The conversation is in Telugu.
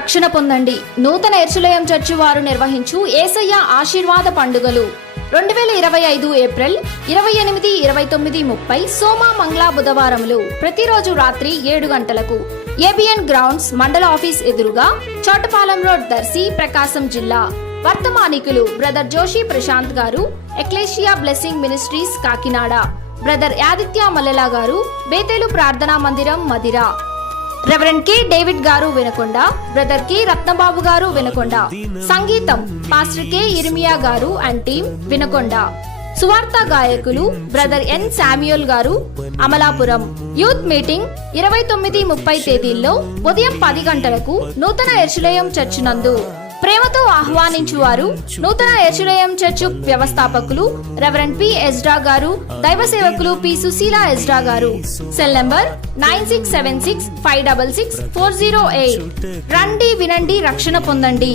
రక్షణ పొందండి. నూతన ఎర్సులయం చర్చి వారు నిర్వహించు యేసయ్య ఆశీర్వాద పండుగలు 2025 ఏప్రిల్ 28, 29, 30 సోమ, మంగళ, బుధవారములు ప్రతిరోజు రాత్రి 7 గంటలకు ఏబిఎన్ గ్రౌండ్స్, మండల ఆఫీస్ ఎదురుగా, చోటపాలెం రోడ్, దర్శి, ప్రకాశం జిల్లా. వర్తమానికులు brother Joshi Prashant garu, Ecclesia blessing ministries, Kakinada. Brother Aditya Mallela garu, Bethel ప్రార్థనా మందిరం, మదిర. రెవరెండ్ కె డేవిడ్ గారు, వినకొండ. బ్రదర్ కె రత్నబాబు గారు, వినకొండ. సంగీతం పాస్టర్ కె ఇర్మియా గారు అండ్ టీమ్, వినకొండ. సువార్త గాయకులు బ్రదర్ ఎన్ శామ్యూల్ గారు, అమలాపురం. యూత్ మీటింగ్ 29, 30 తేదీల్లో ఉదయం 10 గంటలకు నూతన ఎర్సులయం చర్చ్ నందు. ప్రేమతో ఆహ్వానించువారు నూతన ఎర్సులయం చర్చ్ వ్యవస్థాపకులు రెవరెండ్ పి ఎజ్రా గారు, దైవ సేవకులు పి సుశీల ఎజ్రా గారు. Cell number 9676 566 408. రండి, వినండి, రక్షణ పొందండి.